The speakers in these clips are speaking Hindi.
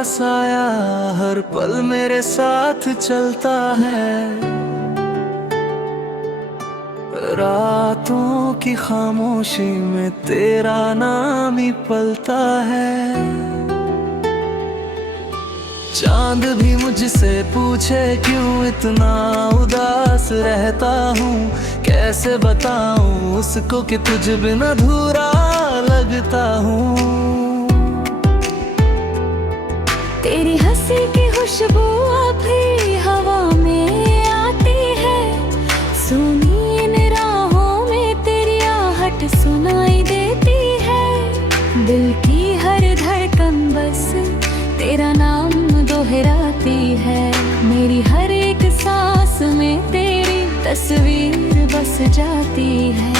तेरा साया हर पल मेरे साथ चलता है। रातों की खामोशी में तेरा नाम ही पलता है। चांद भी मुझसे पूछे क्यों इतना उदास रहता हूँ, कैसे बताऊँ उसको कि तुझ बिना अधूरा लगता हूँ। तेरी हंसी की खुशबू अभी हवा में आती है, सुनी इन राहों में तेरी आहट सुनाई देती है। दिल की हर धड़कन बस तेरा नाम दोहराती है, मेरी हर एक सांस में तेरी तस्वीर बस जाती है।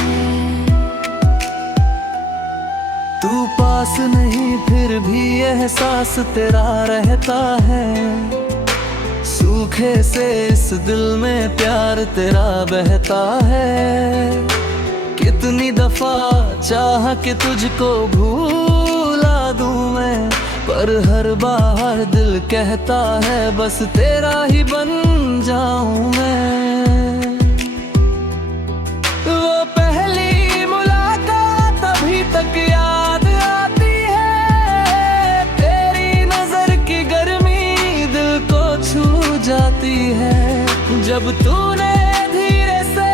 तू पास नहीं फिर भी एहसास तेरा रहता है। सूखे से इस दिल में प्यार तेरा बहता है। कितनी दफा चाह के तुझको भूला दूं मैं, पर हर बार दिल कहता है बस तेरा ही बन जाऊं मैं। वो पहली मुलाकात अभी तक याद आती है, तेरी नजर की गर्मी दिल को छू जाती है। जब तूने धीरे से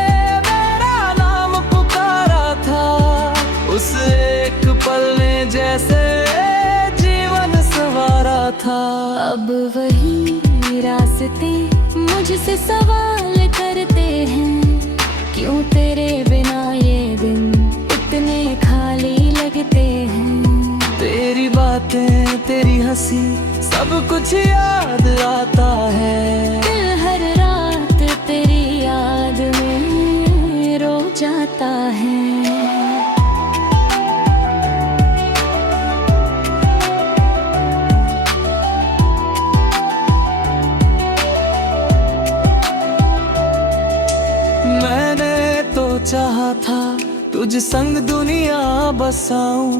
मेरा नाम पुकारा था, उस एक पल ने जैसे था। अब वही रास्ते मुझसे सवाल करते हैं, क्यों तेरे बिना ये दिन इतने खाली लगते हैं। तेरी बातें तेरी हंसी सब कुछ याद आता है। दिल हर रात तेरी याद में रो जाता है। चाहा था तुझ संग दुनिया बसाऊं,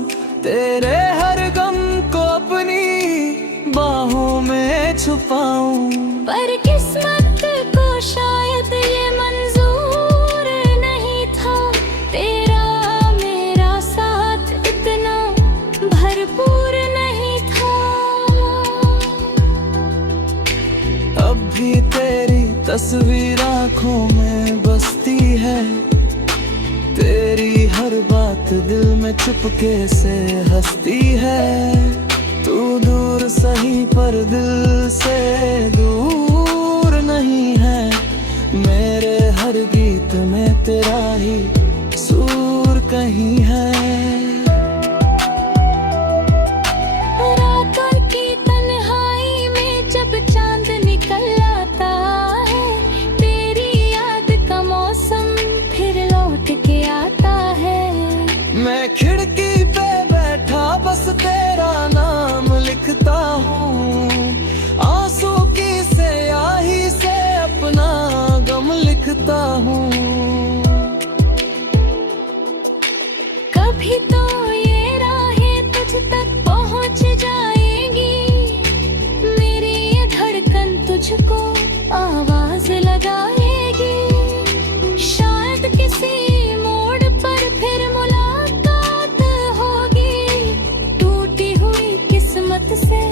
तेरे हर गम को अपनी बाहों में छुपाऊं। पर किस्मत को शायद ये मंजूर नहीं था, तेरा मेरा साथ इतना भरपूर नहीं था। अब भी तेरी तस्वीर आँखों में बसती है, तेरी हर बात दिल में चुपके से हंसती है। तू दूर सही पर दिल से दूर नहीं है, मेरे हर गीत में तेरा ही सुर कहीं है। रातों की तन्हाई में जब चांद निकल आता है, तेरी याद का मौसम फिर लौट के आता है। मैं खिड़की पे बैठा बस तेरा नाम लिखता हूँ, आंसू की स्याही से अपना गम लिखता हूँ। कभी तो ये राहें तुझ तक पहुँच जाएंगी, मेरी ये धड़कन तुझको आवाज लगाएगी। शायद किसी मोड़ पर फिर मुलाकात होगी, टूटी हुई किस्मत से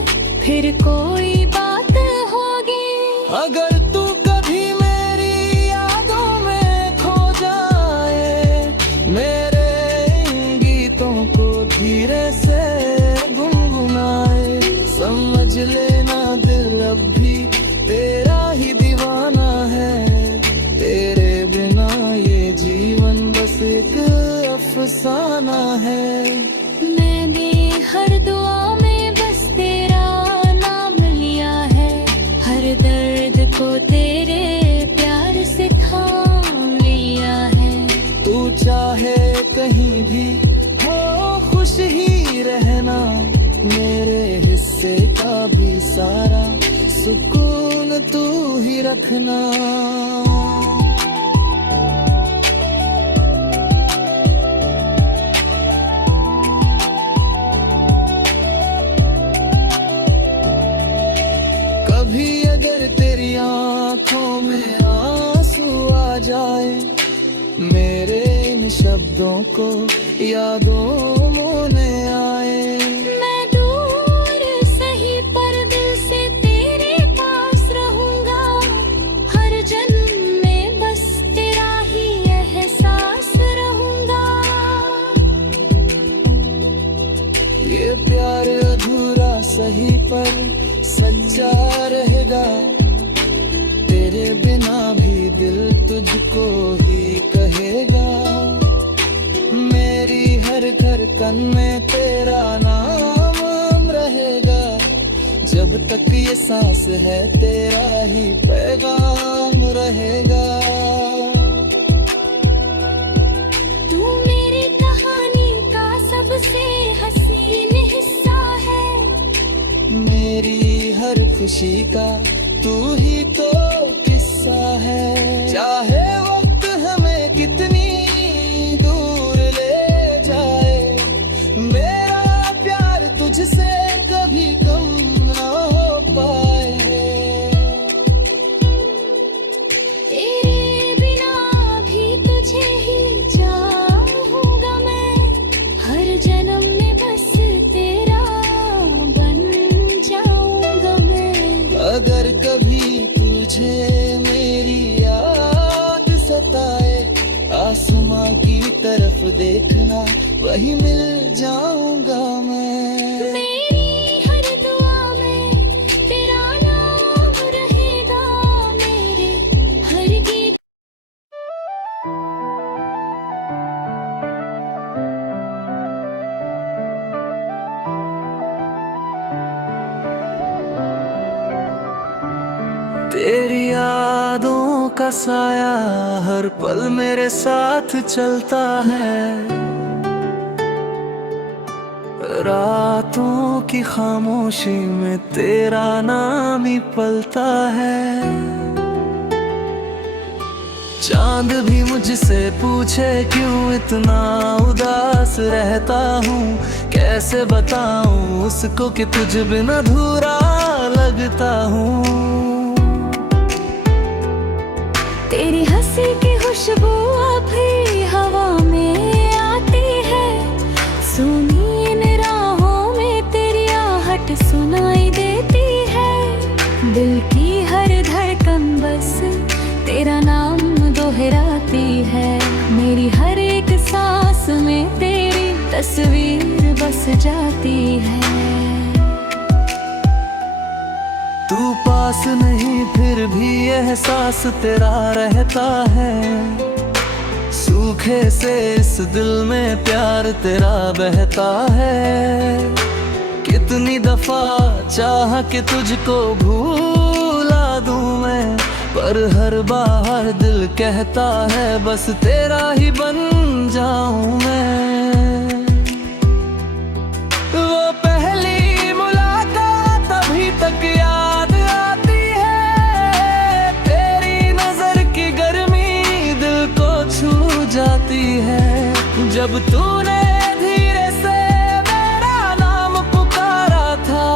फिर कोई बात होगी। अगर तू कभी मेरी यादों में खो जाए, मेरे इन गीतों को धीरे से गुनगुनाए, समझ लेना दिल अब भी तेरा ही दीवाना है। तेरे बिना ये जीवन बस एक अफसाना है। मैंने हर दुआ में बस तेरा नाम लिया है, हर दर्द को तेरे प्यार से थाम लिया है। तू चाहे कहीं भी हो खुश ही रहना, मेरे हिस्से का भी सारा सुकून तू ही रखना। शब्दों को यादों में आए। मैं दूर सही पर दिल से तेरे पास रहूंगा, हर जन्म में बस तेरा ही एहसास रहूंगा। ये प्यार अधूरा सही पर सच्चा रहेगा, तेरे बिना भी दिल तुझको ही कहेगा। मेरी हर धड़कन में तेरा नाम रहेगा, जब तक ये सांस है तेरा ही पैगाम रहेगा। तू मेरी कहानी का सबसे हसीन हिस्सा है, मेरी हर खुशी का तू ही तो किस्सा है। चाहे वक्त हमें कितनी दूर ले जाए, मेरा प्यार तुझसे कभी कम ना हो पाए। तेरे बिना भी तुझे ही चाहूंगा मैं, हर जन्म में बस तेरा बन जाऊंगा मैं। अगर कभी तुझे मेरी याद सताए, आसमां की तरफ देखना, वही मिल जाऊंगा मैं। मेरी हर दुआ में तेरा नाम रहेगा, मेरे हर गीत। तेरी यादों का साया हर पल मेरे साथ चलता है, रातों की खामोशी में तेरा नाम ही पलता है। चांद भी मुझसे पूछे क्यों इतना उदास रहता हूँ, कैसे बताऊँ उसको कि तुझ बिना अधूरा लगता हूँ। तेरी हंसी की खुशबू अभी हवा में आती है, सुनी इन राहों में तेरी आहट सुनाई देती है। दिल की हर धड़कन बस तेरा नाम दोहराती है, मेरी हर एक सांस में तेरी तस्वीर बस जाती है। तू पास नहीं फिर भी एहसास तेरा रहता है, सूखे से इस दिल में प्यार तेरा बहता है। कितनी दफा चाहा कि तुझको भूला दूं मैं, पर हर बार दिल कहता है बस तेरा ही बन जाऊं मैं। वो पहली मुलाकात अभी तक याद आती है, तेरी नजर की गर्मी दिल को छू जाती है। जब तूने धीरे से मेरा नाम पुकारा था,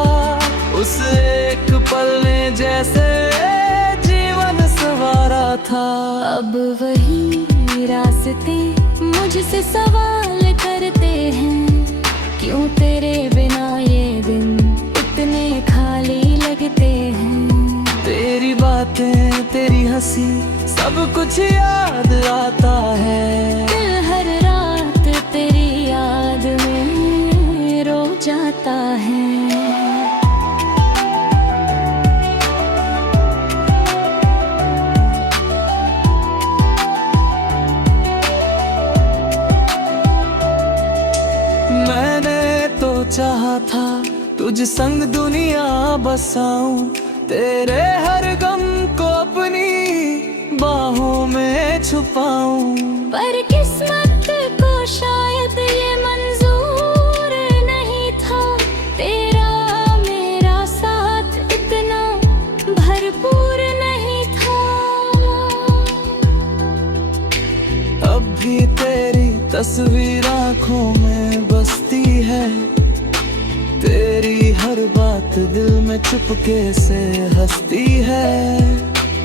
उस एक पल ने जैसे जीवन संवारा था। अब वही रास्ते मुझसे सवाल करते हैं, क्यों तेरे बिना ये दिन इतने खाली लगते हैं। तेरी बातें तेरी हंसी सब कुछ याद आता है, दिल हर रात तेरी याद में रो जाता है। चाहा था तुझ संग दुनिया बसाऊं, तेरे हर गम को अपनी बाहों में छुपाऊं। पर किस्मत को शायद ये मंजूर नहीं था, तेरा मेरा साथ इतना भरपूर नहीं था। अब भी तेरी तस्वीर आंखों में बसती है, तेरी हर बात दिल में चुपके से हंसती है।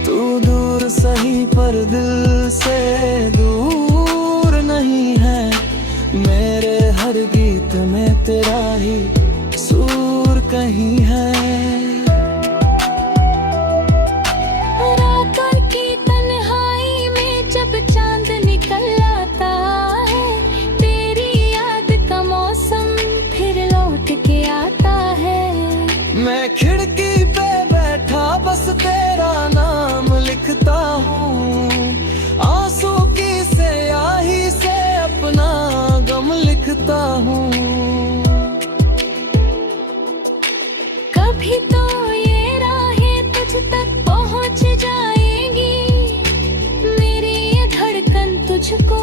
तू दूर सही पर दिल से दूर नहीं है, मेरे हर गीत में तेरा ही सूर कहीं है। रातों की तन्हाई में जब चांद निकल आता है, तेरी याद का मौसम फिर लौट के आता है। मैं खिड़की पे बैठा बस तेरा नाम लिखता हूँ, आंसू की स्याही से अपना गम लिखता हूँ। कभी तो ये राहें तुझ तक पहुंच जाएंगी, मेरी ये धड़कन तुझको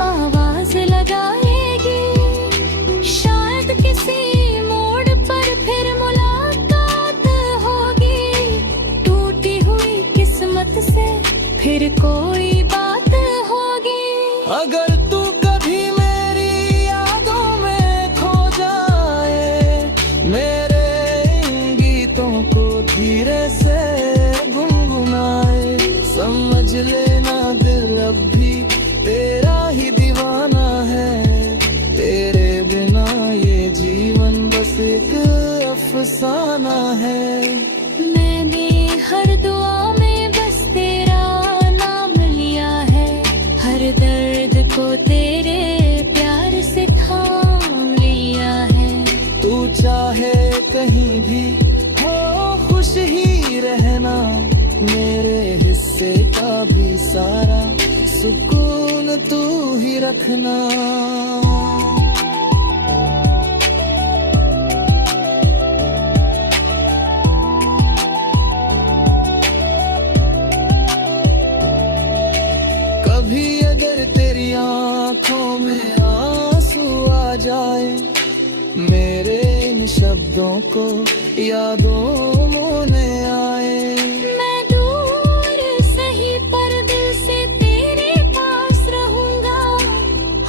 आवाज लगाएगी। शायद किसी मोड़ पर फिर मुलाकात होगी, टूटी हुई किस्मत से फिर कोई बात होगी। अगर तू कभी मेरी यादों में खो जाए, मेरे इन गीतों को धीरे से गुनगुनाए, समझ लेना दिल अब भी तेरा ही दीवाना है। तेरे बिना ये जीवन बस एक अफसाना है। मैंने हर दुआ में बस तेरा नाम लिया है, हर दर्द को तेरे प्यार से थाम लिया है। तू चाहे कहीं भी हो खुश ही रहना, मेरे हिस्से का भी सारा सुकून तू ही रखना। कभी अगर तेरी आंखों में आंसू आ जाए, मेरे इन शब्दों को यादों मोने आए। मैं दूर सही पर दिल से तेरे पास रहूंगा,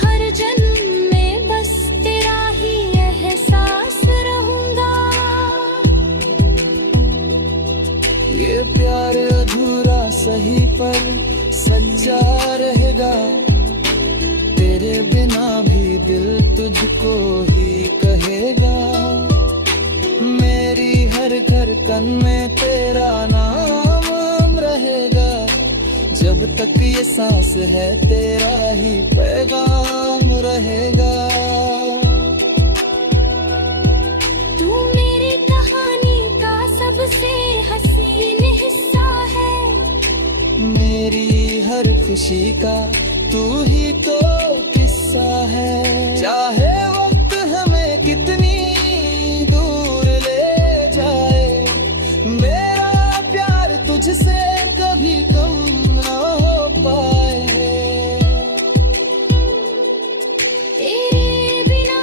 हर जन्म में बस तेरा ही एहसास रहूंगा। ये प्यार अधूरा सही पर सच्चा रहेगा, तेरे बिना भी दिल तुझको ही कहेगा। मेरी हर धड़कन में तेरा नाम रहेगा, जब तक ये सांस है तेरा ही पैगाम रहेगा। तू मेरी कहानी का सबसे हसीन हिस्सा है, मेरी हर खुशी का तू ही तो किस्सा है। चाहे वक्त हमें कितनी दूर ले जाए, मेरा प्यार तुझसे कभी कम ना हो पाए। तेरे बिना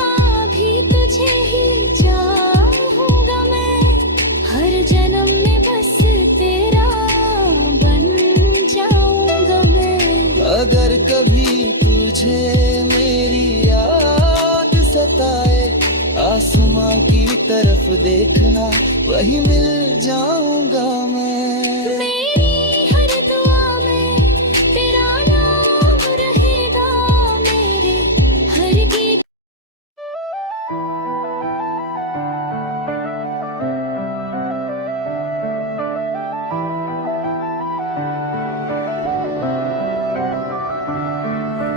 भी तुझे ही चाहूंगा मैं, हर जन्म में बस तेरा बन जाऊंगा मैं। अगर कभी तुझे मेरी याद सताए, आसमां की तरफ देखना, वही मिल जाऊंगा मैं। मेरी हर दुआ में तेरा नाम रहेगा, मेरे हर गीत।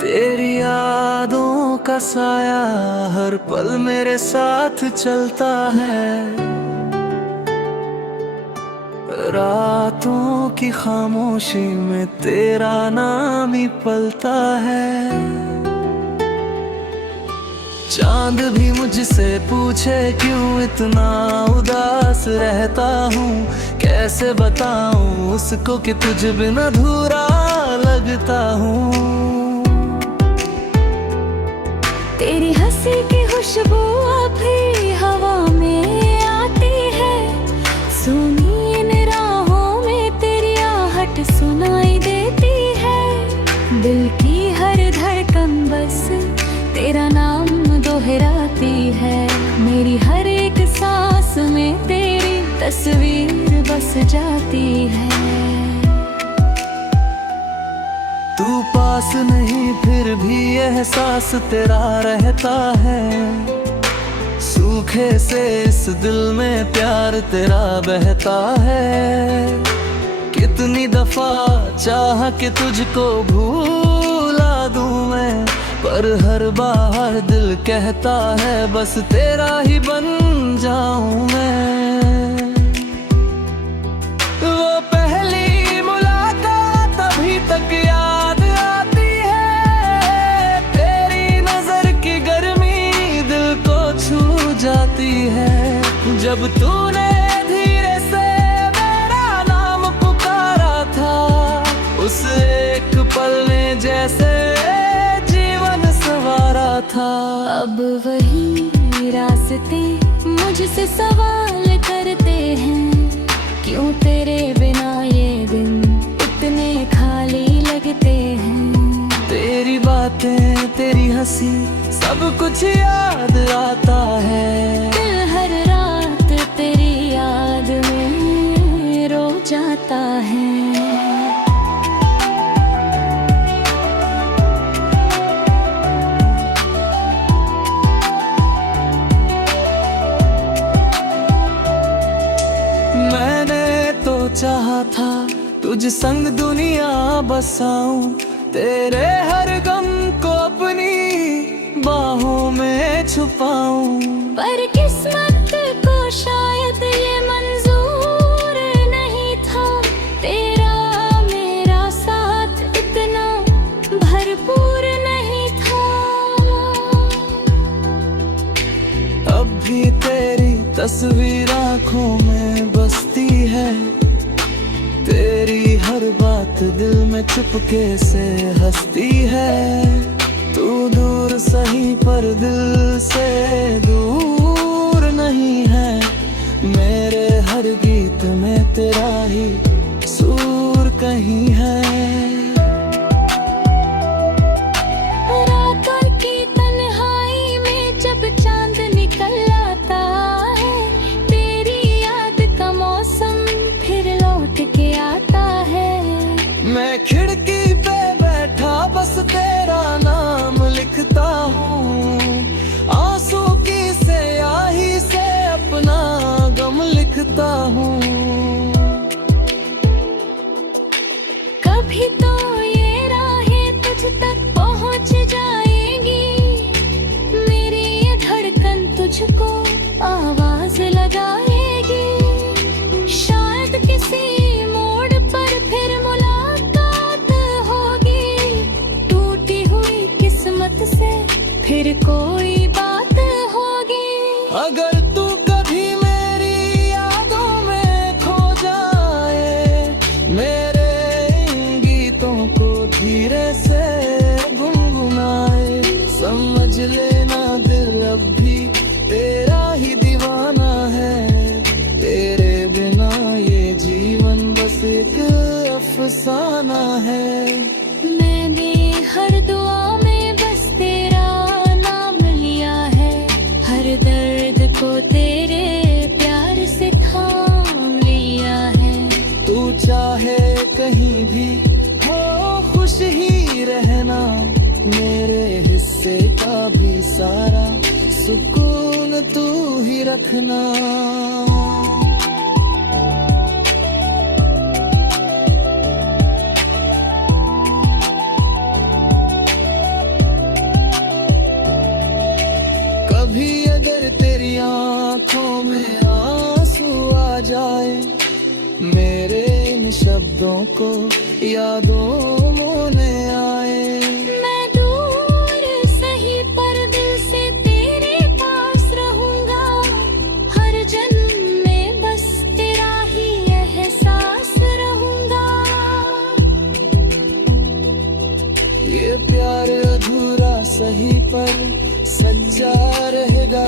तेरी यादों का साया हर पल मेरे साथ चलता है, रातों की खामोशी में तेरा नाम ही पलता है। चांद भी मुझसे पूछे क्यों इतना उदास रहता हूँ, कैसे बताऊँ उसको कि तुझ बिना अधूरा लगता हूँ। तेरी हंसी की खुशबू अभी हवा में आती है, सुनी इन राहों में तेरी आहट सुनाई देती है। दिल की हर धड़कन बस तेरा नाम दोहराती है, मेरी हर एक सांस में तेरी तस्वीर बस जाती है। तू पास नहीं फिर भी एहसास तेरा रहता है। सूखे से इस दिल में प्यार तेरा बहता है। कितनी दफा चाह के तुझको भूला दूं मैं, पर हर बार दिल कहता है बस तेरा ही बन जाऊं मैं। वो पहली मुलाकात अभी तक याद आती है। तेरी नजर की गर्मी दिल को छू जाती है। जब तूने धीरे से मेरा नाम पुकारा था, उस एक पल ने जैसे जीवन संवारा था। अब वही रास्ते मुझसे सवाल करते हैं, क्यों तेरे बिना ये दिन इतने खाली लगते हैं। तेरी बातें तेरी हंसी सब कुछ याद आता है। दिल हर रात तेरी याद में रो जाता है। मैंने तो चाहा था तुझ संग दुनिया बसाऊं, तेरे हर गम को अपनी बाहों में छुपाऊं। पर किस्मत को शायद ये मंजूर नहीं था, तेरा मेरा साथ इतना भरपूर नहीं था। अब भी तेरी तस्वीर आँखों में बसती है। तेरी हर बात दिल में चुपके से हंसती है। तू दूर सही पर दिल से दूर नहीं है। मेरे हर गीत में तेरा ही सूर कहीं है। रातों की तन्हाई में जब चांद निकल आता है, तेरी याद का मौसम फिर लौट के आता है। मैं खिड़की पे बैठा बस तेरा नाम लिखता हूँ। आंसू की स्याही से अपना गम लिखता हूँ। कभी तो ये राहें तुझ तक पहुँच जाएगी, मेरी ये धड़कन तुझको आवाज लगाएगी। शायद किसी मोड़ पर फिर मुलाकात होगी, टूटी हुई किस्मत से फिर कोई बात होगी। अगर तू कभी मेरी यादों में खो जाए, मेरे इन गीतों को धीरे से गुनगुनाए, समझ लेना दिल अब भी तेरा ही दीवाना है। तेरे बिना ये जीवन बस एक अफसाना है। मैंने हर दुआ में बस तेरा नाम लिया है, हर दर्द को तेरे प्यार से थाम लिया है। तू चाहे कहीं भी हो खुश ही रहना, मेरे हिस्से का भी सारा सुकून तू ही रखना। कभी अगर तेरी आंखों में आंसू आ जाए, मेरे इन शब्दों को यादों मोने आए। मैं दूर सही पर दिल से तेरे पास रहूंगा, हर जन्म में बस तेरा ही एहसास रहूंगा। ये प्यार अधूरा सही पर सच्चा रहेगा।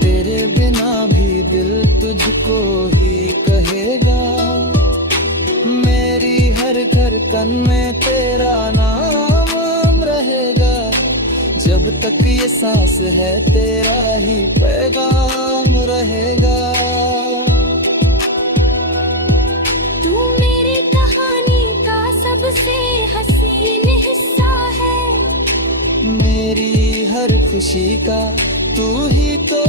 तेरे बिना भी दिल तुझको ही कहेगा। मेरी हर धड़कन में तेरा नाम रहेगा। जब तक ये सांस है तेरा ही पैगाम रहेगा। तू मेरी कहानी का सबसे खुशी का तू ही तो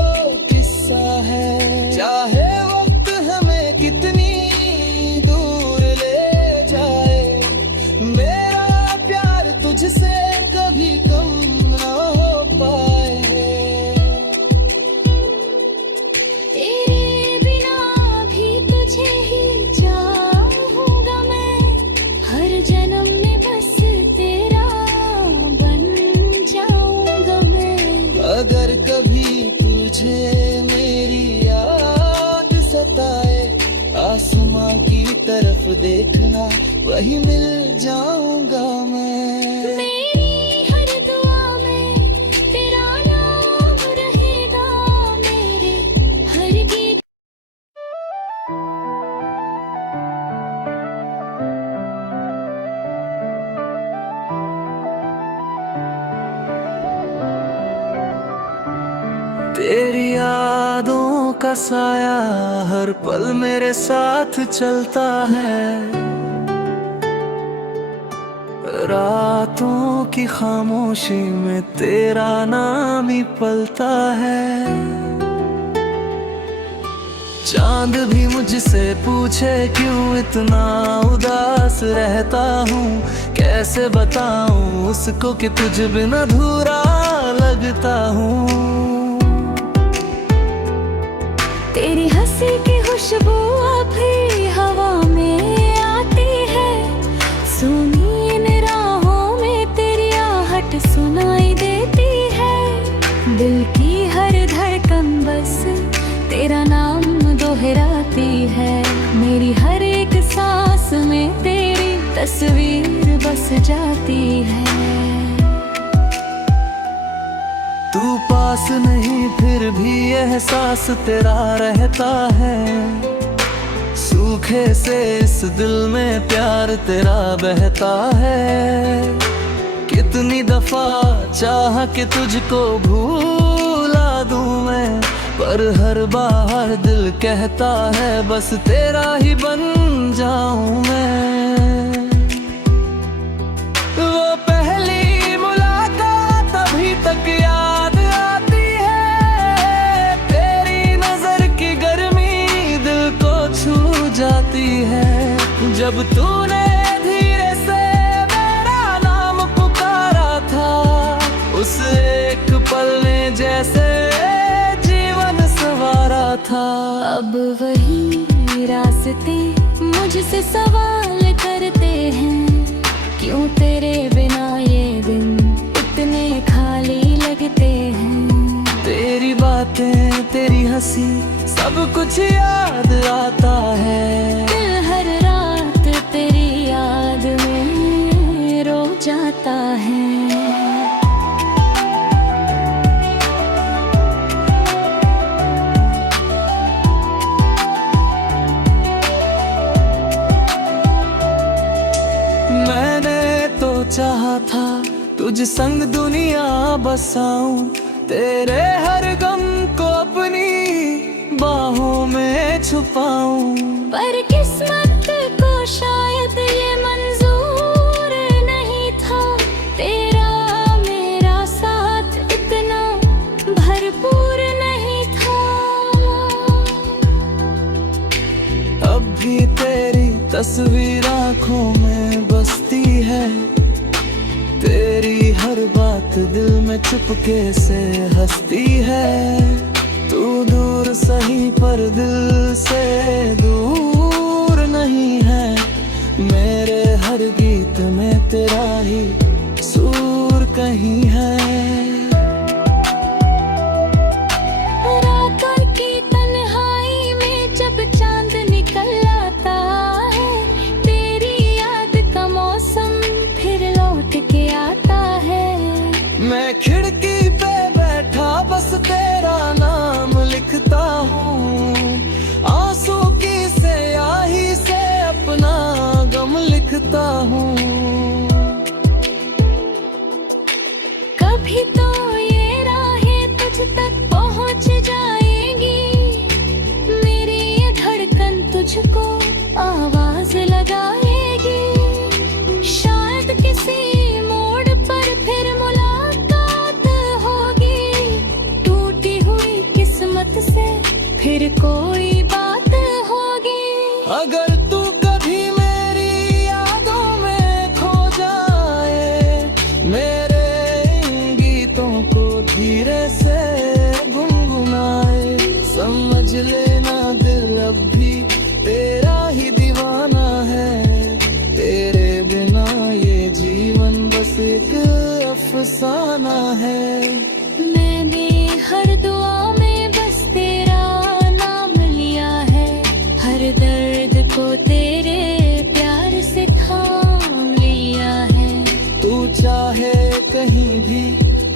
किस्सा है। चाहे वक्त हमें कितनी दूर ले जाए, मेरा प्यार तुझसे कभी कम ना हो पाए। तेरे बिना भी तुझे ही चाहूंगा मैं, हर जन्म में बस तेरा बन जाऊंगा मैं। अगर कभी तुझे मेरी याद सताए, आसमां की तरफ देखना, वही मिल जाऊंगा मैं। मेरी हर दुआ में तेरा नाम रहेगा, मेरे हर गीत तेरी यादों का साया हर पल मेरे साथ चलता है, रातों की खामोशी में तेरा नाम ही पलता है। चांद भी मुझसे पूछे क्यों इतना उदास रहता हूँ, कैसे बताऊँ उसको कि तुझ बिना अधूरा लगता हूँ। तेरी हंसी की खुशबू अभी हवा में आती है, सुनी इन राहों में तेरी आहट सुनाई देती है। दिल की हर धड़कन बस तेरा नाम दोहराती है, मेरी हर एक सांस में तेरी तस्वीर बस जाती है। तू पास नहीं फिर भी एहसास तेरा रहता है, सूखे से इस दिल में प्यार तेरा बहता है। कितनी दफा चाह के तुझको भूला दूं मैं, पर हर बार दिल कहता है बस तेरा ही बन जाऊं मैं। वो पहली मुलाकात अभी तक याद आती है, तेरी नजर की गर्मी दिल को छू जाती है। जब तूने धीरे से मेरा नाम पुकारा था, उस एक पल ने जैसे जीवन संवारा था। अब वही रास्ते मुझसे सवाल करते हैं, क्यों तेरे बिना ये दिन इतने खाली लगते हैं। तेरी बातें तेरी हंसी सब कुछ याद आता है, दिल हर रात तेरी याद में रो जाता है। मैंने तो चाहा था तुझ संग दुनिया बसाऊं, तेरे हर गम को अपनी बाहों में छुपाऊं। पर किस्मत को शायद ये मंजूर नहीं था, तेरा मेरा साथ इतना भरपूर नहीं था। अब भी तेरी तस्वीर आंखों में बसती है, तेरी हर बात दिल में चुपके से हंसती है। तू दूर सही पर दिल से दूर नहीं है, मेरे हर गीत में तेरा ही सूर कहीं है। रातों की तन्हाई में जब चांद निकल आता है, तेरी याद का मौसम फिर लौट के आता है। मैं खिड़की पे बैठा बस तेरा नाम लिखता हूँ, आंसू की स्याही से अपना गम लिखता हूँ। कभी तो ये राहें तुझ तक पहुँच जाएंगी, मेरी ये धड़कन तुझको आवाज लगाएगी। शायद किसी मोड़ पर फिर मुलाकात होगी, फिर कोई बात होगी। अगर तू कभी मेरी यादों में खो जाए, मेरे इन गीतों को धीरे से गुनगुनाए, समझ लेना दिल अब भी तेरा ही दीवाना है। तेरे बिना ये जीवन बस एक अफसाना है। मैंने हर दुआ में बस तेरा नाम लिया है, हर दर्द को तेरे प्यार से थाम लिया है। तू चाहे कहीं भी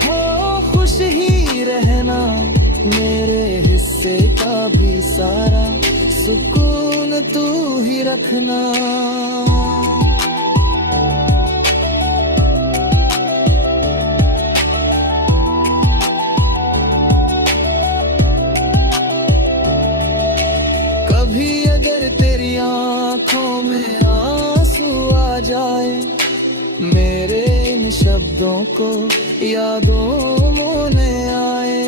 हो खुश ही रहना, मेरे हिस्से का भी सारा सुकून तू ही रखना। कभी अगर तेरी आंखों में आंसू आ जाए, मेरे इन शब्दों को यादों में आए।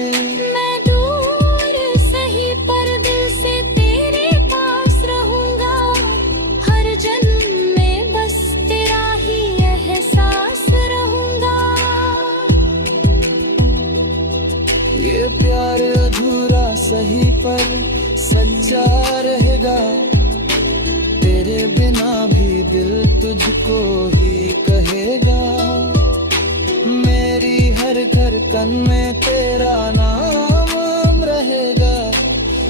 मैं दूर सही पर दिल से तेरे पास रहूंगा, हर जन्म में बस तेरा ही एहसास रहूंगा। ये प्यार अधूरा सही पर सच्चा रहेगा, तेरे बिना भी दिल तुझको ही कहेगा। मेरी हर धड़कन में तेरा नाम रहेगा,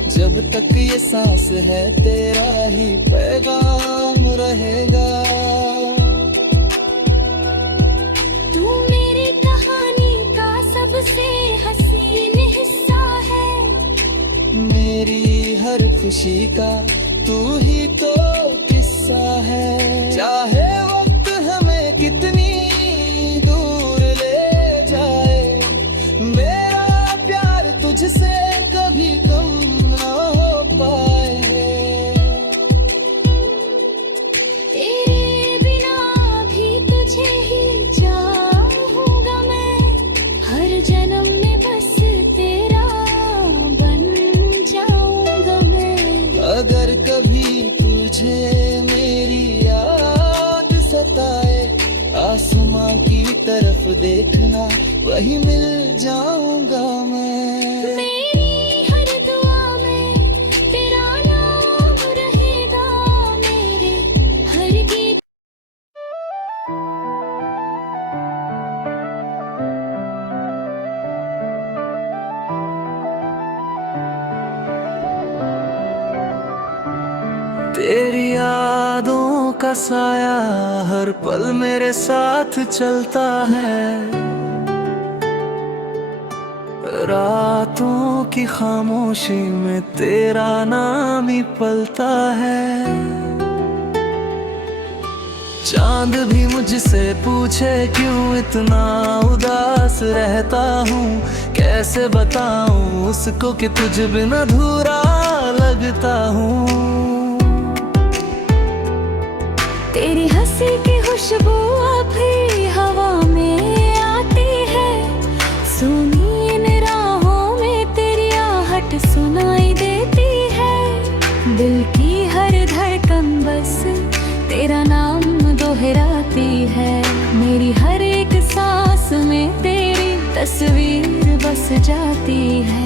जब तक ये सांस है तेरा ही पैगाम रहेगा। तू मेरी कहानी का सबसे हसीन हिस्सा है, मेरी हर खुशी का तू ही तो किस्सा है। चाहे वक्त हमें कितनी दूर ले जाए, मेरा प्यार तुझसे कभी कम ना हो पाए। तेरे बिना भी तुझे ही चाहूंगा मैं, हर जन्म में बस तेरा बन जाऊंगा मैं। अगर कभी तुझे मेरी याद सताए, आसमां की तरफ देखना, वही मिल जाऊंगा मैं। मेरी हर दुआ में तेरा नाम रहेगा, मेरे हर गीत। तेरी यादों का साया हर पल मेरे साथ चलता है, रातों की खामोशी में तेरा नाम ही पलता है। चांद भी मुझसे पूछे क्यों इतना उदास रहता हूँ, कैसे बताऊँ उसको कि तुझ बिना अधूरा लगता हूँ। तेरी हंसी की खुशबू अभी हवा में आती है, सुनी इन राहों में तेरी आहट सुनाई देती है। दिल की हर धड़कन बस तेरा नाम दोहराती है, मेरी हर एक सांस में तेरी तस्वीर बस जाती है।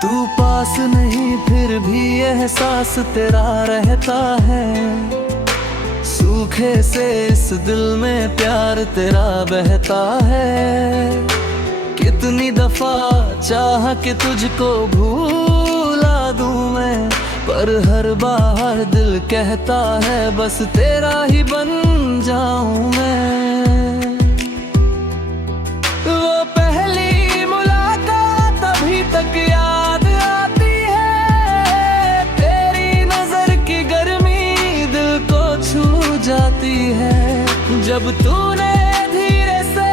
तू पास नहीं फिर भी एहसास तेरा रहता है, सूखे से इस दिल में प्यार तेरा बहता है। कितनी दफा चाह के तुझको भूला दूं मैं, पर हर बार दिल कहता है बस तेरा ही बन जाऊं मैं। वो पहली मुलाकात अभी तक याद आती है, तेरी नजर की गर्मी दिल को छू जाती है। जब तूने धीरे से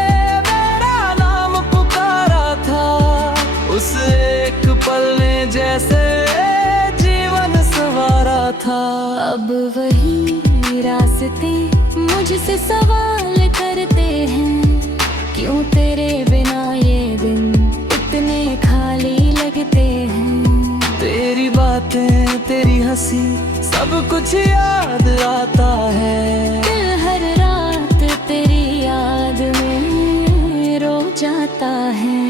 मेरा नाम पुकारा था, उस एक पल ने जैसे जीवन संवारा था। अब वही रास्ते मुझसे सवाल करते हैं, क्यों तेरे बिना ये दिन इतने खाली बातें तेरी हंसी सब कुछ याद आता है। दिल हर रात तेरी याद में रो जाता है।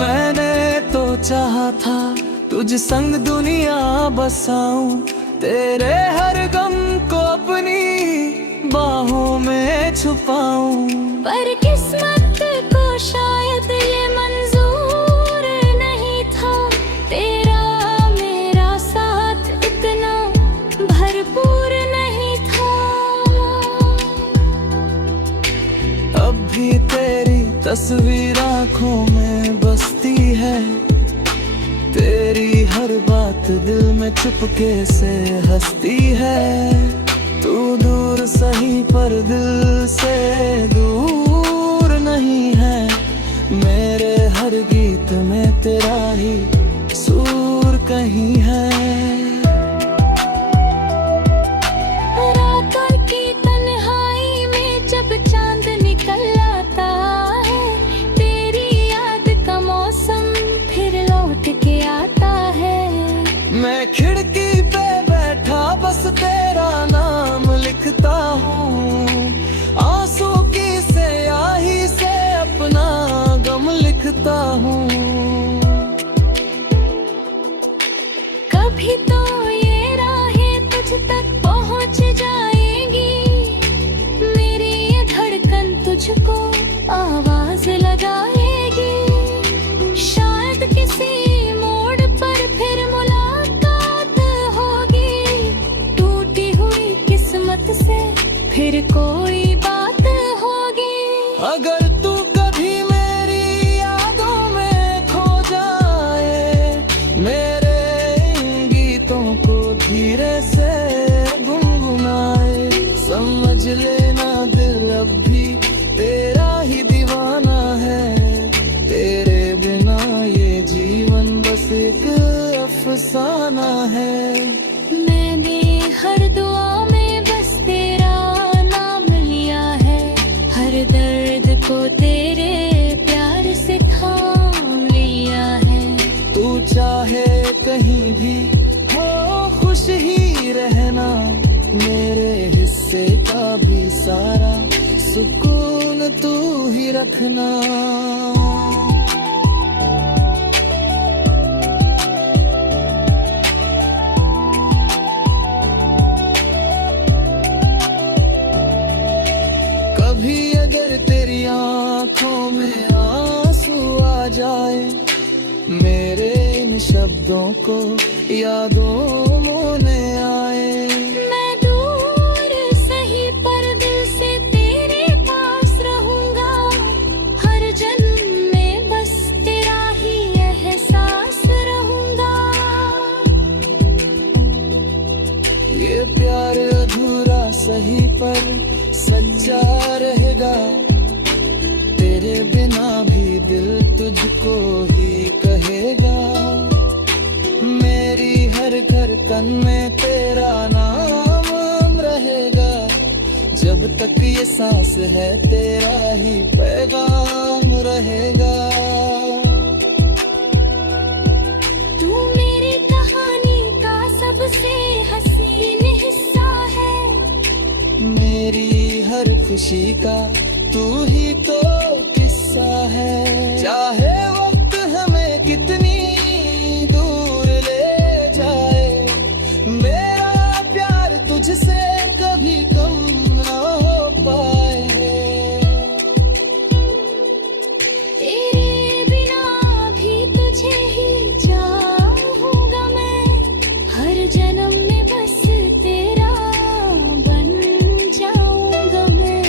मैंने तो चाहा था तुझ संग दुनिया बसाऊं, तेरे हर गम को अपनी बाहों में छुपाऊं। पर किस्मत को शायद ये मंजूर नहीं था, तेरा मेरा साथ इतना भरपूर नहीं था। अब भी तेरी तस्वीर आँखों में बसती है, तेरी हर बात दिल में चुपके से हंसती है। तू दूर सही पर दिल से दूर नहीं है, मेरे हर गीत में तेरा ही सूर कहीं है। रातों की तन्हाई में जब चांद निकल आता है, तेरी याद का मौसम फिर लौट के आता है। मैं खिड़की पे बैठा बस तेरा नाम लिखता हूँ, आंसू की स्याही से अपना गम लिखता हूँ। कभी तो ये राहें तुझ तक पहुँच जाएंगी, मेरी ये धड़कन तुझको आवाज लगाएगी। शायद किसी मोड़ पर फिर मुलाकात होगी, टूटी हुई किस्मत से फिर कोई बात होगी। अगर तू कभी मेरी यादों में खो जाए, मेरे इन गीतों को धीरे से गुनगुनाए, समझ लेना दिल अब भी तेरा ही दीवाना है। तेरे बिना ये जीवन बस एक अफसाना है। मैंने हर दुआ में बस तेरा नाम लिया है, हर दर्द को तेरे प्यार से थाम लिया है। तू चाहे कहीं भी हो खुश ही रहना, मेरे हिस्से का भी सारा सुकून तू ही रखना। कभी अगर तेरी आंखों में आंसू आ जाए, मेरे इन शब्दों को यादों मोने आए। मैं दूर सही पर दिल से तेरे पास रहूंगा, हर जन्म में बस तेरा ही एहसास रहूंगा। ये प्यार अधूरा सही पर सच्चा रहेगा, तेरे बिना भी दिल तुझको ही कहेगा। मेरी हर धड़कन में तेरा नाम रहेगा, जब तक ये सांस है तेरा ही पैगाम रहेगा। तू मेरी कहानी का सबसे हसीन हिस्सा है, मेरी हर खुशी का तू ही तो किस्सा है। चाहे वक्त हमें कितनी दूर ले जाए, मेरा प्यार तुझसे कभी कम ना हो पाए। तेरे बिना भी तुझे ही चाहूंगा मैं, हर जन्म में बस तेरा बन जाऊंगा मैं।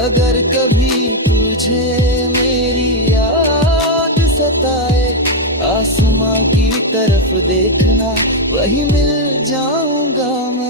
अगर कभी तुझे मेरी याद सताए, आसमां की तरफ देखना, वही मिल जाऊंगा मैं।